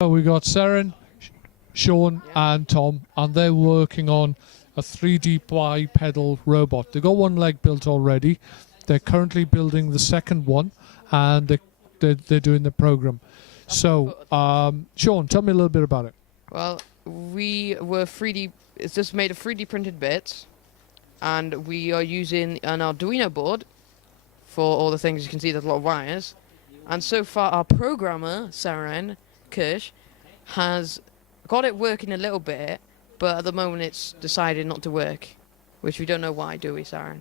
So we got Seren, Sean and Tom, and they're working on a 3D bipedal robot. They've got one leg built already. They're currently building the second one, and they're doing the program. So, Sean, tell me a little bit about it. Well, it's just made of 3D printed bits, and we are using an Arduino board for all the things. You can see there's a lot of wires. And so far, our programmer, Saren Kirsch, has got it working a little bit, but at the moment it's decided not to work, which we don't know why, do we, Saren?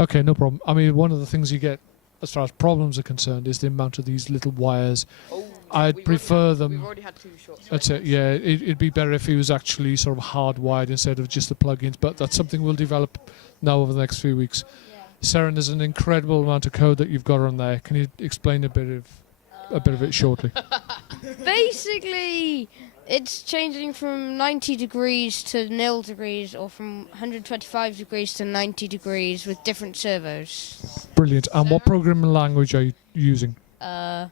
Okay, no problem. I mean, one of the things you get as far as problems are concerned is the amount of these little wires. I'd prefer them. We've already had 2 short circuits. That's it, yeah. It'd be better if he was actually sort of hardwired instead of just the plugins, but that's something we'll develop now over the next few weeks. Saren, there's an incredible amount of code that you've got on there. Can you explain a bit of it shortly? Basically, it's changing from 90 degrees to 0 degrees, or from 125 degrees to 90 degrees with different servos. Brilliant. And what programming language are you using? Oh.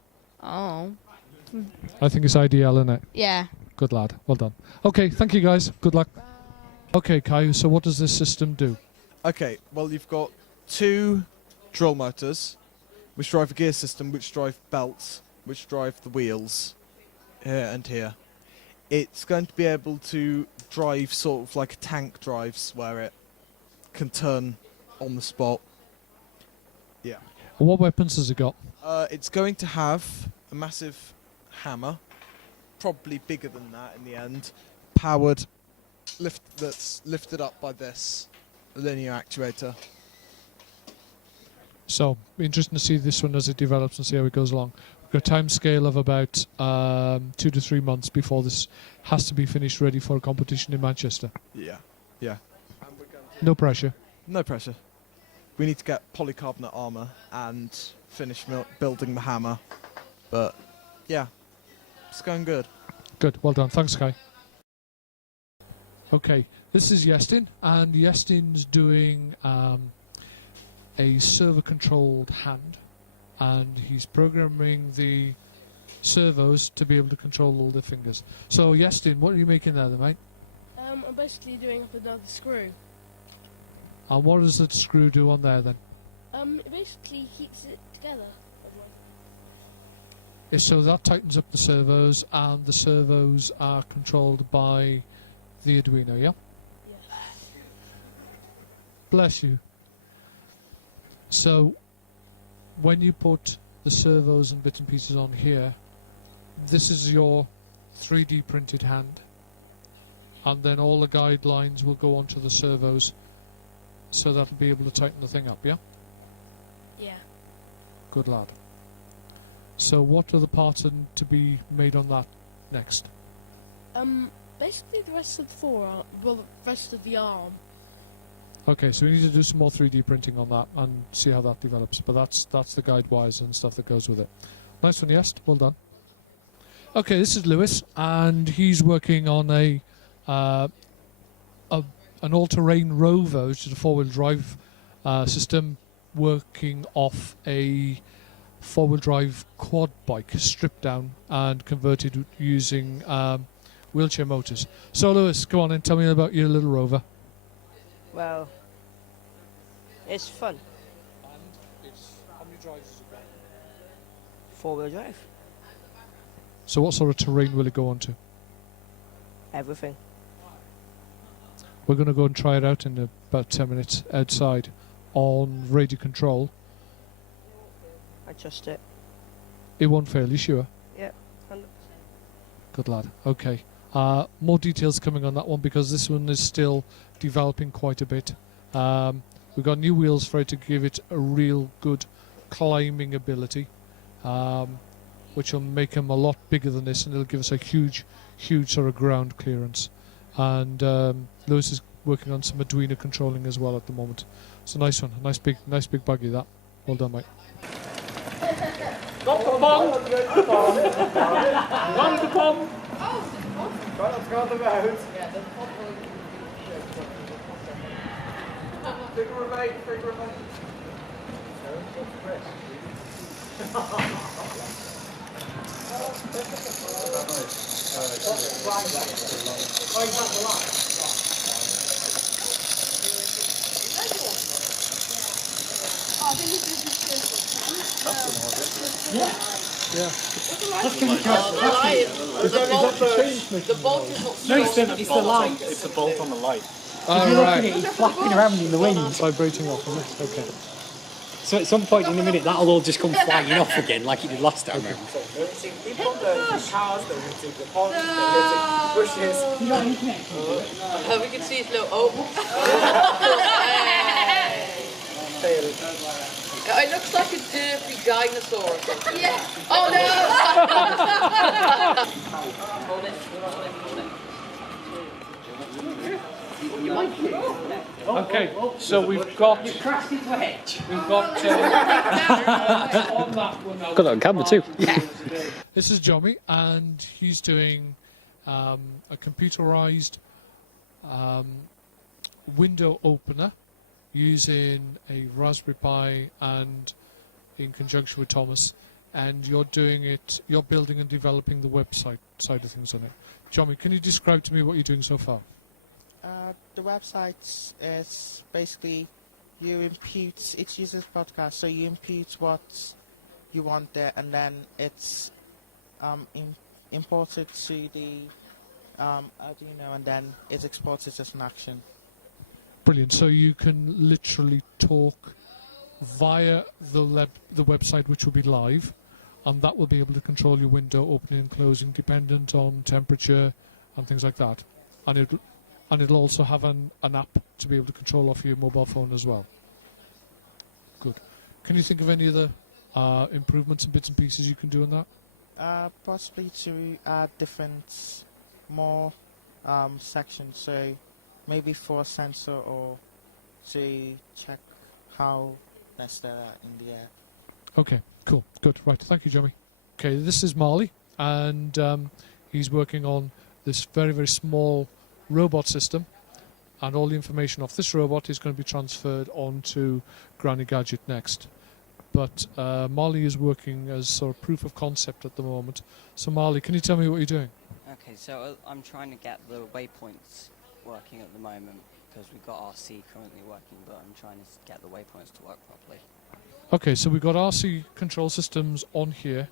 I think it's IDL, isn't it? Yeah. Good lad. Well done. Okay, thank you guys. Good luck. Okay, Caillou, so what does this system do? Okay, well, you've got 2 drill motors, which drive a gear system, which drive belts, which drive the wheels here and here. It's going to be able to drive sort of like a tank drives, where it can turn on the spot. Yeah. And what weapons has it got? It's going to have a massive hammer, probably bigger than that in the end, powered, that's lifted up by this linear actuator. So, interesting to see this one as it develops and see how it goes along. We've got a time scale of about 2 to 3 months before this has to be finished, ready for a competition in Manchester. Yeah. No pressure. No pressure. We need to get polycarbonate armour and finish building the hammer. But, yeah, it's going good. Good, well done. Thanks, Kai. Okay, this is Yestin, and Yestin's doing a servo-controlled hand, and he's programming the servos to be able to control all the fingers. So, Yestin, what are you making there, then, mate? I'm basically doing up another screw. And what does the screw do on there, then? It basically keeps it together. So that tightens up the servos, and the servos are controlled by the Arduino, yeah? Yes. Bless you. So, when you put the servos and bits and pieces on here, this is your 3D printed hand, and then all the guidelines will go onto the servos, so that'll be able to tighten the thing up, yeah? Yeah. Good lad. So what are the parts to be made on that next? Basically the rest of the forearm, well, the rest of the arm. Okay, so we need to do some more 3D printing on that and see how that develops. But that's the guide wires and stuff that goes with it. Nice one, yes. Well done. Okay, this is Lewis, and he's working on an all-terrain rover, which is a 4-wheel drive system, working off a 4-wheel drive quad bike, stripped down and converted using wheelchair motors. So, Lewis, go on and tell me about your little rover. Well, it's fun. And how many drives has it got? 4-wheel drive. So what sort of terrain will it go onto? Everything. We're going to go and try it out in about 10 minutes outside on radio control. I trust it. It won't fail, you sure? Yeah, 100%. Good lad. Okay. More details coming on that one because this one is still developing quite a bit. We've got new wheels for it to give it a real good climbing ability, which will make them a lot bigger than this, and it'll give us a huge sort of ground clearance. And Lewis is working on some Arduino controlling as well at the moment. It's a nice one, a nice big buggy that. Well done, mate. Stop the bomb! Run the bomb! Right, let's go on the road. Figure of 8, figure of 8. The bolt is not No, it's the light. It's the bolt on the light. All If you look right. at it, it's flapping around in the wind. Vibrating off on this. Okay. So at some point in a minute, that'll all just come flying off again, like it did last time round. we can see his little oh. It looks like a derpy dinosaur or something. Yeah. Oh Okay, so we've got It crashed into a hedge. on that one now. Got it on camera too. This is Jommy, and he's doing a computerized window opener using a Raspberry Pi and in conjunction with Thomas. And you're building and developing the website side of things on it. Jommy, can you describe to me what you're doing so far? The website is basically it's uses podcast, so you input what you want there, and then it's imported to the Arduino, and then it's exported as an action. Brilliant. So you can literally talk via the website, which will be live, and that will be able to control your window opening and closing dependent on temperature and things like that. And it'll also have an app to be able to control off your mobile phone as well. Good. Can you think of any other improvements and bits and pieces you can do on that? Possibly to add different, more sections, so maybe for a sensor or to check how nice they are in the air. Okay, cool, good. Right, thank you, Jimmy. Okay, this is Marley, and he's working on this very, very small robot system, and all the information off this robot is going to be transferred onto Granny Gadget next. But Marley is working as sort of proof of concept at the moment. So Marley, can you tell me what you're doing? Okay, so I'm trying to get the waypoints working at the moment because we've got RC currently working, but I'm trying to get the waypoints to work properly. Okay, so we've got RC control systems on here,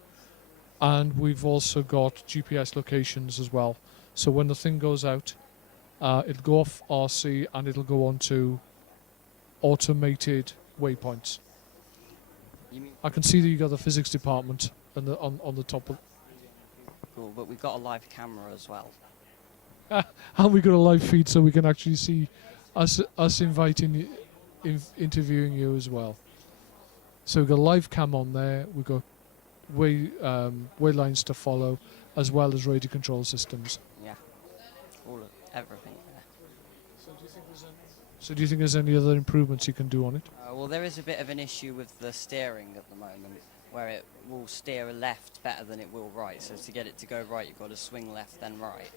and we've also got GPS locations as well. So when the thing goes out, it'll go off RC and it'll go on to automated waypoints. You mean I can see that you got the physics department on the top of, cool, but we've got a live camera as well. and we got a live feed so we can actually see us interviewing you as well. So we've got a live cam on there. We've got way lines to follow, as well as radio control systems. Yeah, all of everything there. So do you think there's any other improvements you can do on it? Well, there is a bit of an issue with the steering at the moment, where it will steer left better than it will right. So to get it to go right, you've got to swing left then right,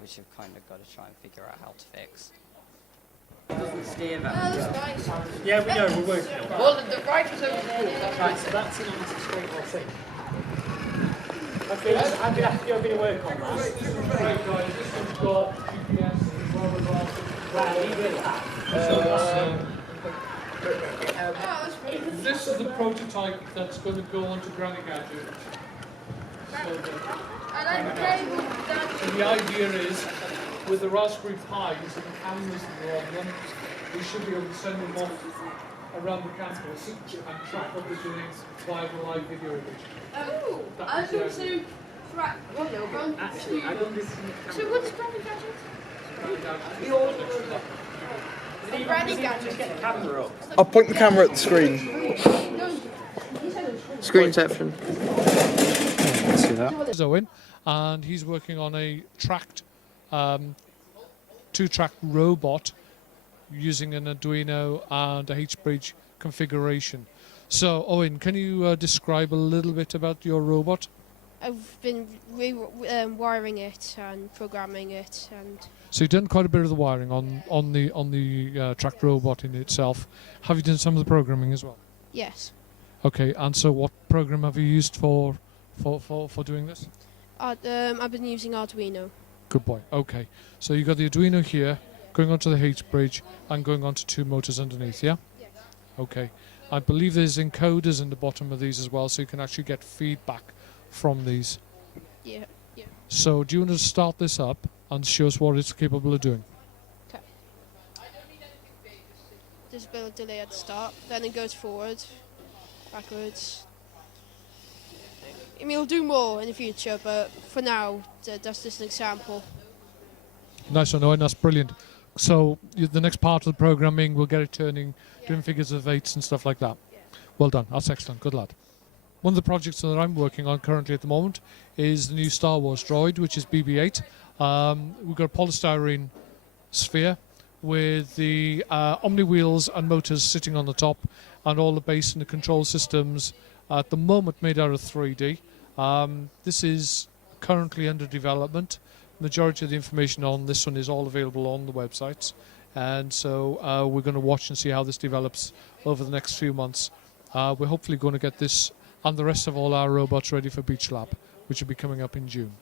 which you've kind of got to try and figure out how to fix. It doesn't steer that well. Yeah, we know, we're working on it. Well, the right is over the wall. Right, so that's an answer straight off thing. Okay, so I'm going to have to go a bit of work on that. Right, guys, this one's got GPS as well as our... Right, leave it at that. This is the prototype that's going to go onto Granny Gadget. So the idea is, with the Raspberry Pis and the cameras that are on them, we should be able to send them off around the campus and track what they're doing via the live video image. Oh, I was going to track. Actually, I don't listen. So what's Granny Gadget? Granny Gadget. Just get the camera up. I'll point the camera at the screen. Screen section. See that? This is Owen, and he's working on a tracked, two-track robot using an Arduino and a H-bridge configuration. So, Owen, can you describe a little bit about your robot? I've been wiring it and programming it, and So you've done quite a bit of the wiring on the tracked robot in itself. Have you done some of the programming as well? yes, Okay, and so what program have you used for doing this? I've been using Arduino. Good boy. Okay. So you got the Arduino here, going onto the H bridge and going onto 2 motors underneath, yeah? Yes. Okay. I believe there's encoders in the bottom of these as well, so you can actually get feedback from these. Yeah. So do you want to start this up and show us what it's capable of doing? There's a bit of delay at the start, then it goes forward, backwards. I mean, it'll do more in the future, but for now, that's just an example. Nice one, Owen. That's brilliant. So the next part of the programming, we'll get it turning, doing figures of 8s and stuff like that. Well done. That's excellent. Good lad. One of the projects that I'm working on currently at the moment is the new Star Wars droid, which is BB-8. We've got a polystyrene sphere with the Omni wheels and motors sitting on the top, and all the base and the control systems at the moment made out of 3D. This is currently under development. Majority of the information on this one is all available on the websites, and so we're going to watch and see how this develops over the next few months. We're hopefully going to get this and the rest of all our robots ready for Beach Lab, which will be coming up in June.